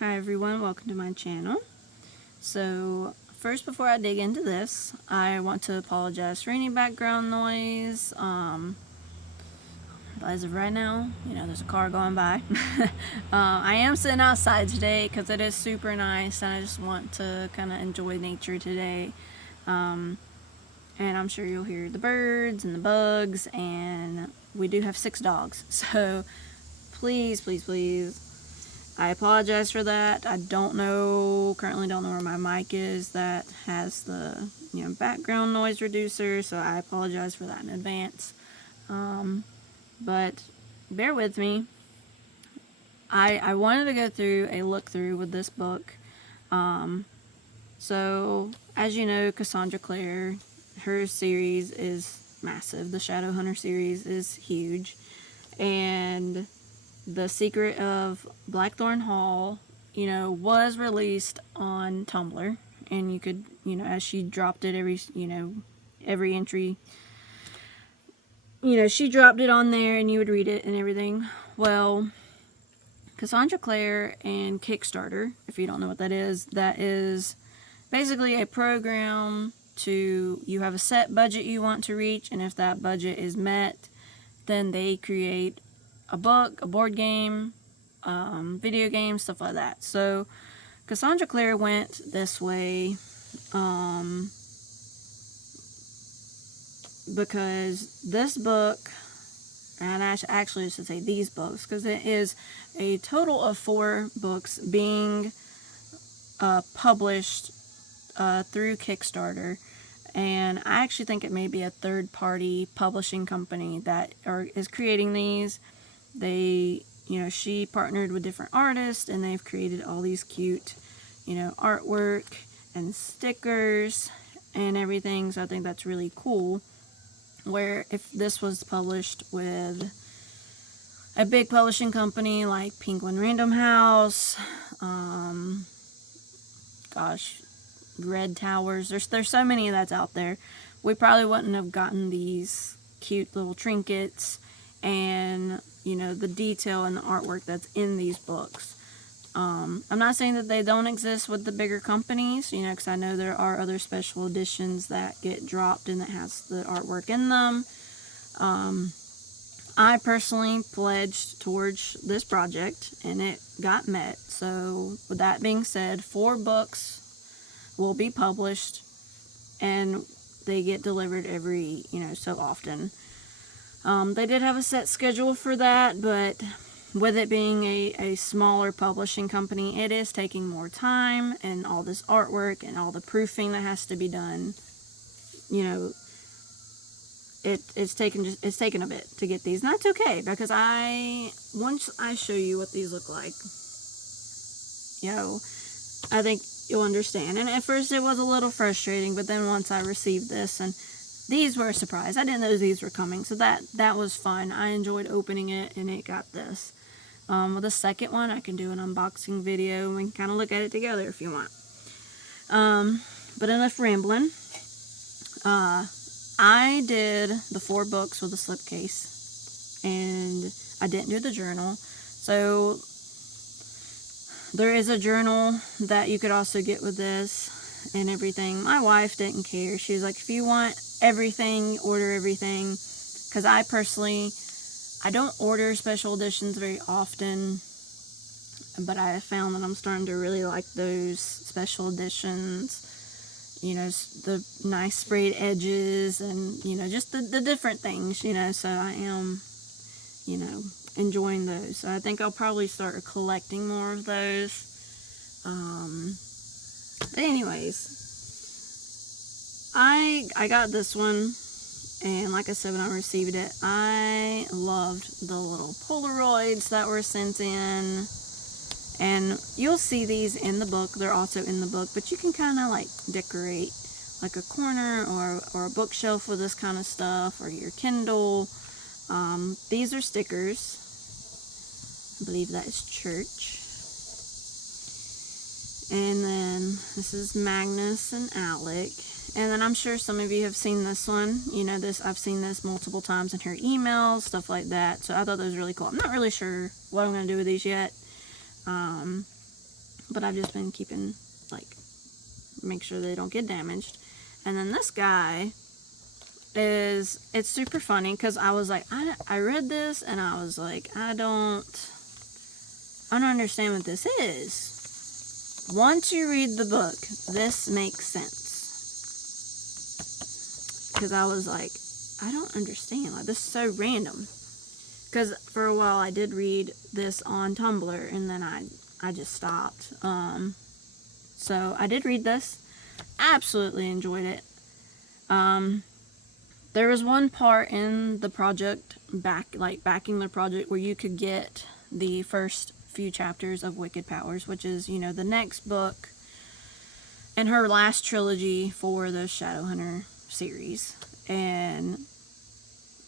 Hi everyone, welcome to my channel. So first, before I dig into this, I want to apologize for any background noise. As of right now, there's a car going by. I am sitting outside today because it is super nice and I just want to kind of enjoy nature today. And I'm sure you'll hear the birds and the bugs, and we do have 6 dogs. So please, please, please, I apologize for that. I currently don't know where my mic is that has the, background noise reducer, so I apologize for that in advance. But bear with me. I wanted to go through a look through with this book. So, as you know, Cassandra Clare, her series is massive. The Shadowhunter series is huge. And the Secret of Blackthorn Hall, was released on Tumblr, and you could, as she dropped it every entry, she dropped it on there and you would read it and everything. Well, Cassandra Clare and Kickstarter, if you don't know what that is basically a program you have a set budget you want to reach, and if that budget is met, then they create a book, a board game, video game, stuff like that. So Cassandra Clare went this way because this book, and I actually should say these books, because it is a total of 4 books being published through Kickstarter. And I actually think it may be a third-party publishing company that is creating these. She partnered with different artists, and they've created all these cute, artwork and stickers and everything. So I think that's really cool. Where if this was published with a big publishing company like Penguin Random House, Red Towers, there's so many that's out there, we probably wouldn't have gotten these cute little trinkets and the detail and the artwork that's in these books. I'm not saying that they don't exist with the bigger companies, because I know there are other special editions that get dropped and that has the artwork in them. I personally pledged towards this project and it got met. So with that being said, 4 books will be published and they get delivered every, so often. They did have a set schedule for that, but with it being a smaller publishing company, it is taking more time, and all this artwork and all the proofing that has to be done, it's taken a bit to get these. And that's okay, because once I show you what these look like, I think you'll understand. And at first it was a little frustrating, but then once I received this, and these were a surprise. I didn't know these were coming, so that was fun. I enjoyed opening it, and it got this. With the second one, I can do an unboxing video, and we can kind of look at it together if you want. But enough rambling. I did the 4 books with a slipcase, and I didn't do the journal. So there is a journal that you could also get with this and everything. My wife didn't care. She was like, if you want everything, order everything. Because I don't order special editions very often, but I have found that I'm starting to really like those special editions. The nice sprayed edges and, just the different things, so I am, enjoying those. So I think I'll probably start collecting more of those. But anyways, I got this one, and like I said, when I received it, I loved the little Polaroids that were sent in. And you'll see these in the book. They're also in the book, but you can kind of like decorate like a corner or a bookshelf with this kind of stuff, or your Kindle. These are stickers. I believe that is church. And then this is Magnus and Alec. And then I'm sure some of you have seen this one. I've seen this multiple times in her emails, stuff like that. So I thought that was really cool. I'm not really sure what I'm going to do with these yet. but I've just been keeping, like, make sure they don't get damaged. And then this guy it's super funny, because I was like, I read this, and I was like, I don't understand what this is. Once you read the book, this makes sense. Because I was like, I don't understand. Like, this is so random. Because for a while I did read this on Tumblr, and then I just stopped. So I did read this. Absolutely enjoyed it. There was one part in the project, backing the project, where you could get the first few chapters of Wicked Powers, which is, the next book in her last trilogy for the Shadowhunter series. And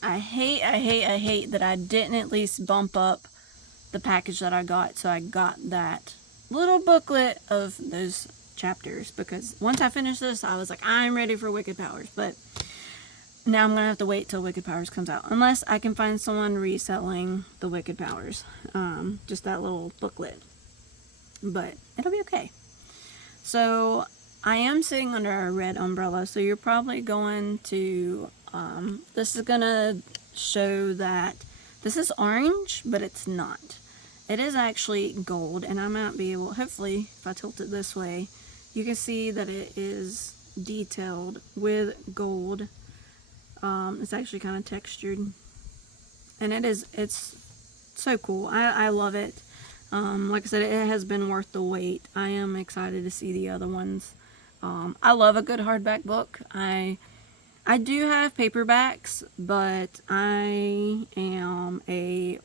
I hate that I didn't at least bump up the package that I got, so I got that little booklet of those chapters, because once I finished this, I was like, I'm ready for Wicked Powers. But now I'm gonna have to wait till Wicked Powers comes out, unless I can find someone reselling the Wicked Powers, just that little booklet. But it'll be okay. So I am sitting under a red umbrella, so you're probably going to this is gonna show that this is orange, but it's not. It is actually gold, and I might be able, hopefully, if I tilt it this way, you can see that it is detailed with gold. It's actually kind of textured, and it's so cool. I love it. Like I said, it has been worth the wait. I am excited to see the other ones. I love a good hardback book. I do have paperbacks, but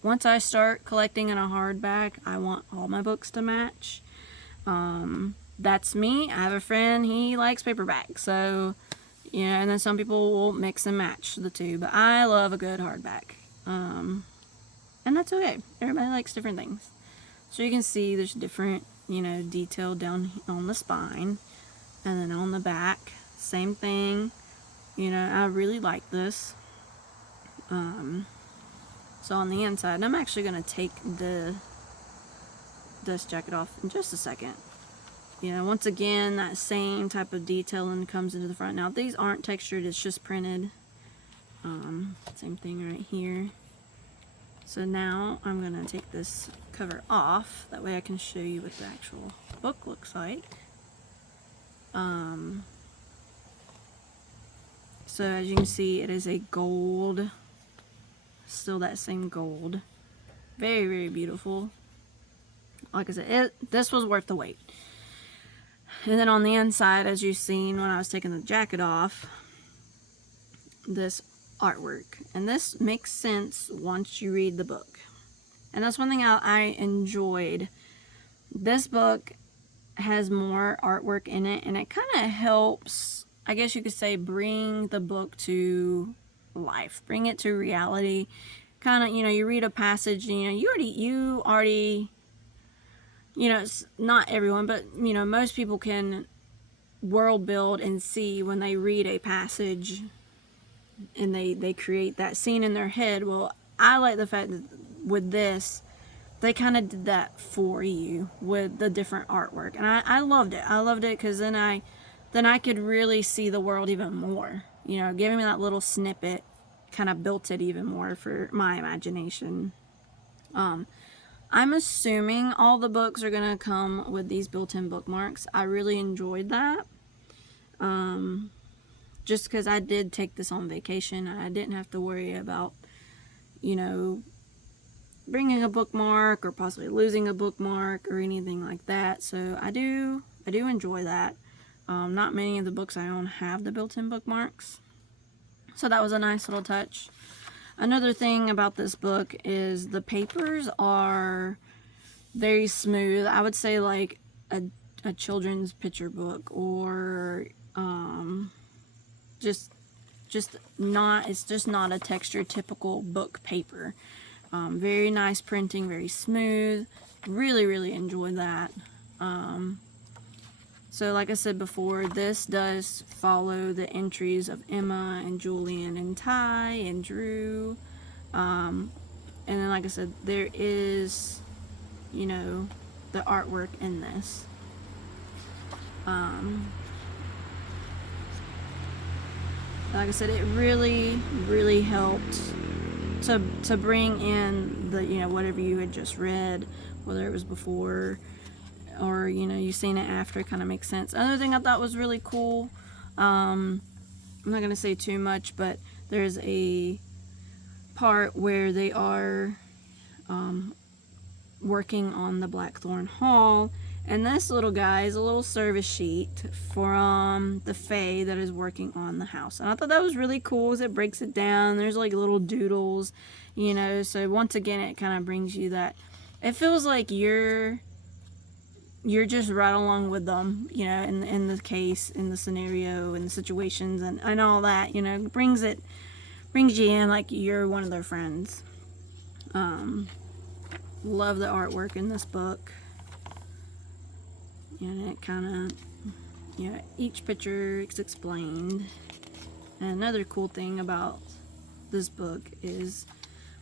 once I start collecting in a hardback, I want all my books to match. That's me. I have a friend, he likes paperback, so, and then some people will mix and match the two, but I love a good hardback. And that's okay. Everybody likes different things. So you can see there's different, detail down on the spine, and then on the back, same thing. I really like this. So on the inside, and I'm actually going to take this jacket off in just a second. Once again, that same type of detailing comes into the front. Now, these aren't textured, it's just printed. Same thing right here. So now I'm going to take this cover off. That way I can show you what the actual book looks like. So as you can see, it is a gold, still that same gold. Very, very beautiful. Like I said, this was worth the wait. And then on the inside, as you've seen when I was taking the jacket off, this artwork. And this makes sense once you read the book. And that's one thing I enjoyed. This book has more artwork in it, and it kind of helps, I guess you could say, bring the book to life, bring it to reality. Kind of, you read a passage, you already, not everyone, but, most people can world build and see when they read a passage, and they create that scene in their head. Well, I like the fact that with this, they kind of did that for you with the different artwork, and I loved it. I loved it because then I could really see the world even more. Giving me that little snippet kind of built it even more for my imagination. I'm assuming all the books are going to come with these built-in bookmarks. I really enjoyed that. Just because I did take this on vacation, I didn't have to worry about, bringing a bookmark or possibly losing a bookmark or anything like that. So I do enjoy that. Not many of the books I own have the built-in bookmarks. So that was a nice little touch. Another thing about this book is the papers are very smooth. I would say like a children's picture book, or it's just not a textured typical book paper. Very nice printing, very smooth. Really, really enjoyed that. So like I said before, this does follow the entries of Emma and Julian and Ty and Drew. And then like I said, there is, the the artwork in this. Like I said, it really, really helped to bring in the, you know, whatever you had just read, whether it was before or, you know, you've seen it after. It kind of makes sense. Another thing I thought was really cool, I'm not going to say too much, but there's a part where they are working on the Blackthorn Hall, and this little guy is a little service sheet from the Fae that is working on the house. And I thought that was really cool as it breaks it down. There's like little doodles, you know, so once again it kind of brings you that, it feels like you're just right along with them, you know, in the case, in the scenario, in the situations, and all that, you know, brings you in like you're one of their friends. Love the artwork in this book, and it kind of, you know, each picture is explained. And another cool thing about this book is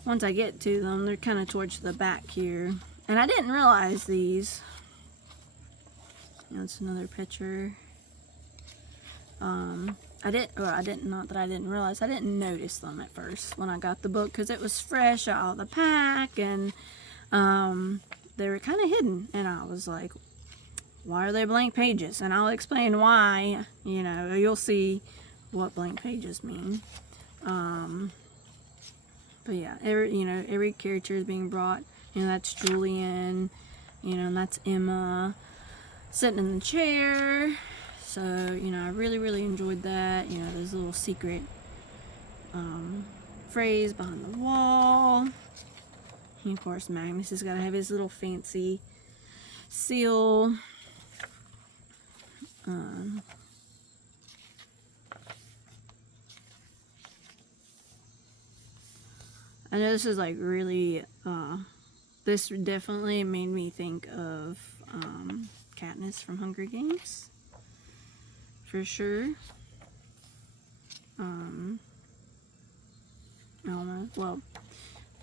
once I get to them, they're kind of towards the back here, and I didn't realize these. That's another picture. I didn't realize, I didn't notice them at first when I got the book, because it was fresh out of the pack, and they were kind of hidden, and I was like, why are they blank pages? And I'll explain why, you know, you'll see what blank pages mean. But yeah, every character is being brought, you know, that's Julian, you know, and that's Emma sitting in the chair. So, you know, I really, really enjoyed that. You know, there's a little secret phrase behind the wall. And of course, Magnus has got to have his little fancy seal. I know this is like really, this definitely made me think of Katniss from Hunger Games, for sure. I don't know. Well,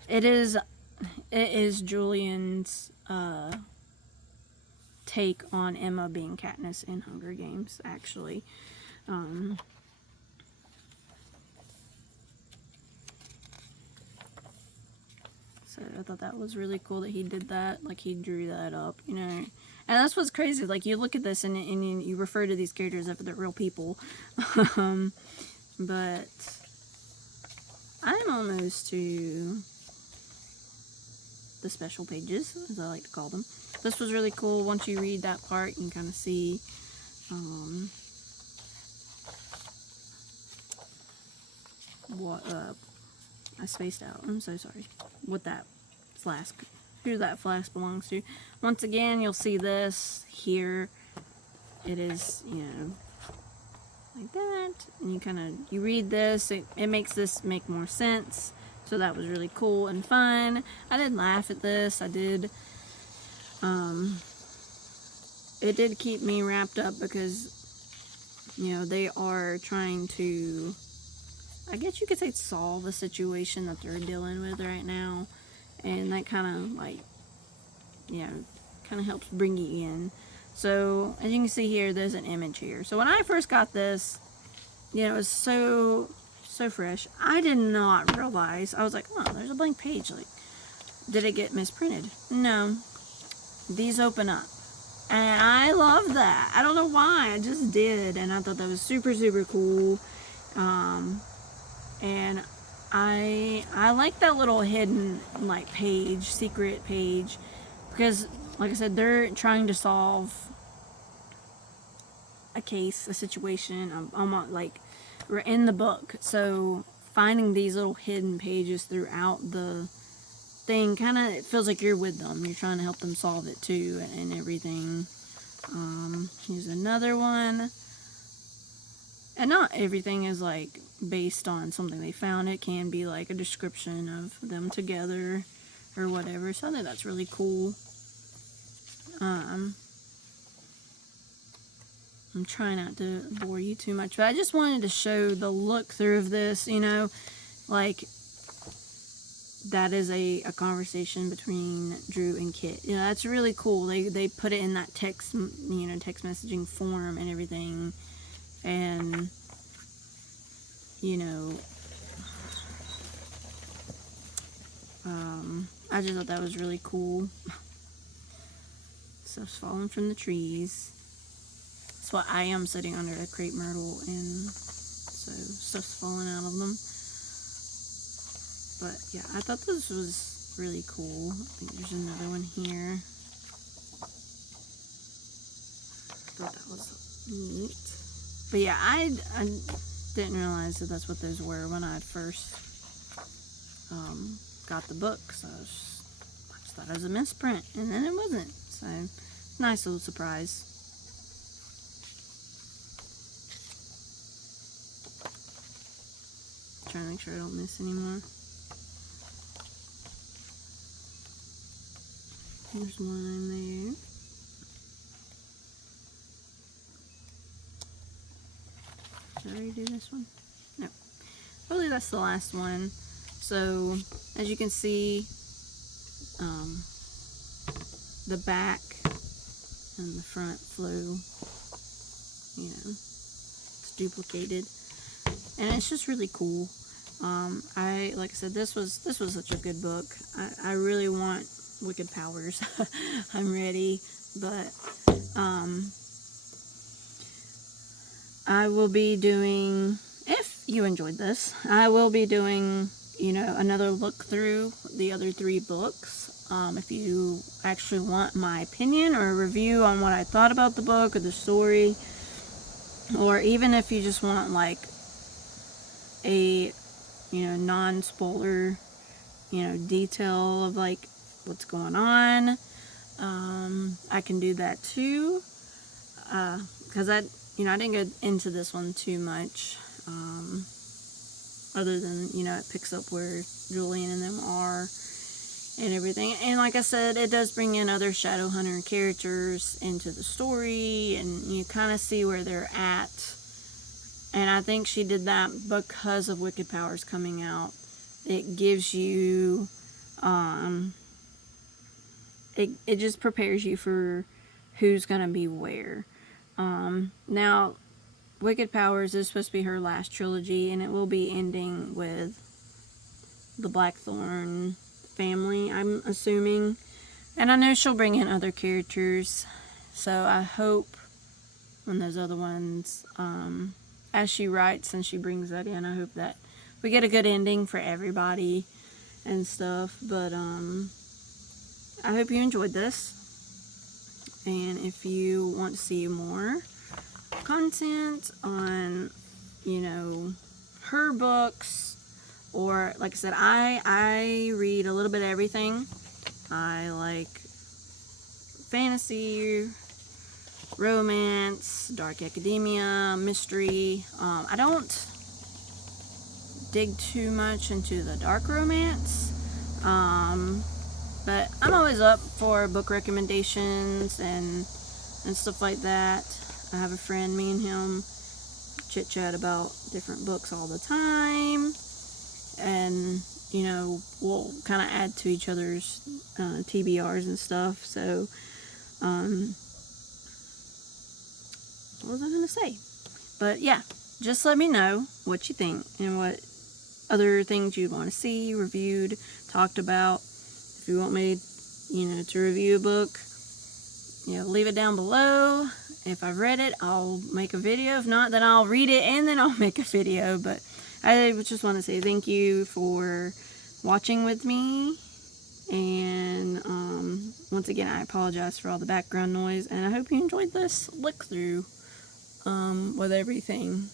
it is Julian's take on Emma being Katniss in Hunger Games, actually. So I thought that was really cool that he did that, like he drew that up, you know. And that's what's crazy, like you look at this and you refer to these characters as if they're real people. But I'm almost to the special pages, as I like to call them. This was really cool. Once you read that part, you can kind of see what I spaced out. I'm so sorry. What that flask, who that flask belongs to. Once again, you'll see this here. It is, you know, like that, and you read this. It makes this make more sense. So that was really cool and fun. I did laugh at this. I did. It did keep me wrapped up because, you know, they are trying to, I guess you could say, solve a situation that they're dealing with right now. And that kind of, like, you know, kind of helps bring you in. So, as you can see here, there's an image here. So when I first got this, you know, it was so fresh. I did not realize, I was like, oh, there's a blank page. Like, did it get misprinted? No. These open up. And I love that. I don't know why. I just did. And I thought that was super, super cool. And I like that little hidden, like, page, secret page. Because, like I said, they're trying to solve a case, a situation. Almost like we're in the book. So finding these little hidden pages throughout the thing, kind of, it feels like you're with them. You're trying to help them solve it too, and everything. Here's another one. And not everything is like based on something they found. It can be like a description of them together or whatever. So I think that's really cool. I'm trying not to bore you too much, but I just wanted to show the look through of this, you know, like, that is a conversation between Drew and Kit. You know, that's really cool. They put it in that text, you know, text messaging form and everything. And, you know, I just thought that was really cool. Stuff's falling from the trees. That's why I am sitting under a crepe myrtle, and so stuff's falling out of them. But yeah, I thought this was really cool. I think there's another one here. I thought that was neat. But yeah, I didn't realize that that's what those were when I first got the book. So I just thought it was a misprint, and then it wasn't. So nice little surprise. Trying to make sure I don't miss any more. There's one in there. Did I already do this one? No. I believe that's the last one. So, as you can see, the back and the front flew, you know, it's duplicated. And it's just really cool. Like I said, this was such a good book. I really want Wicked Powers. I'm ready, but I will be doing, if you enjoyed this, I will be doing, you know, another look through the other 3 books. If you actually want my opinion or a review on what I thought about the book or the story, or even if you just want like a, you know, non-spoiler, you know, detail of like what's going on, I can do that too, because I didn't get into this one too much, other than, you know, it picks up where Julian and them are and everything. And like I said, it does bring in other Shadowhunter characters into the story, and you kind of see where they're at. And I think she did that because of Wicked Powers coming out. It gives you, it just prepares you for who's going to be where. Now, Wicked Powers is supposed to be her last trilogy, and it will be ending with the Blackthorn family, I'm assuming. And I know she'll bring in other characters, so I hope when those other ones, as she writes and she brings that in, I hope that we get a good ending for everybody and stuff. But I hope you enjoyed this, and if you want to see more content on, you know, her books, or like I said, I read a little bit of everything. I like fantasy, romance, dark academia, mystery. I don't dig too much into the dark romance, but I'm always up for book recommendations and stuff like that. I have a friend, me and him chit chat about different books all the time, and you know, we'll kind of add to each other's TBRs and stuff. So what was I going to say? But yeah, just let me know what you think and what other things you'd want to see reviewed, talked about. If you want me, you know, to review a book, you know, leave it down below. If I've read it, I'll make a video. If not, then I'll read it and then I'll make a video. But I just want to say thank you for watching with me. And once again, I apologize for all the background noise. And I hope you enjoyed this look through with everything.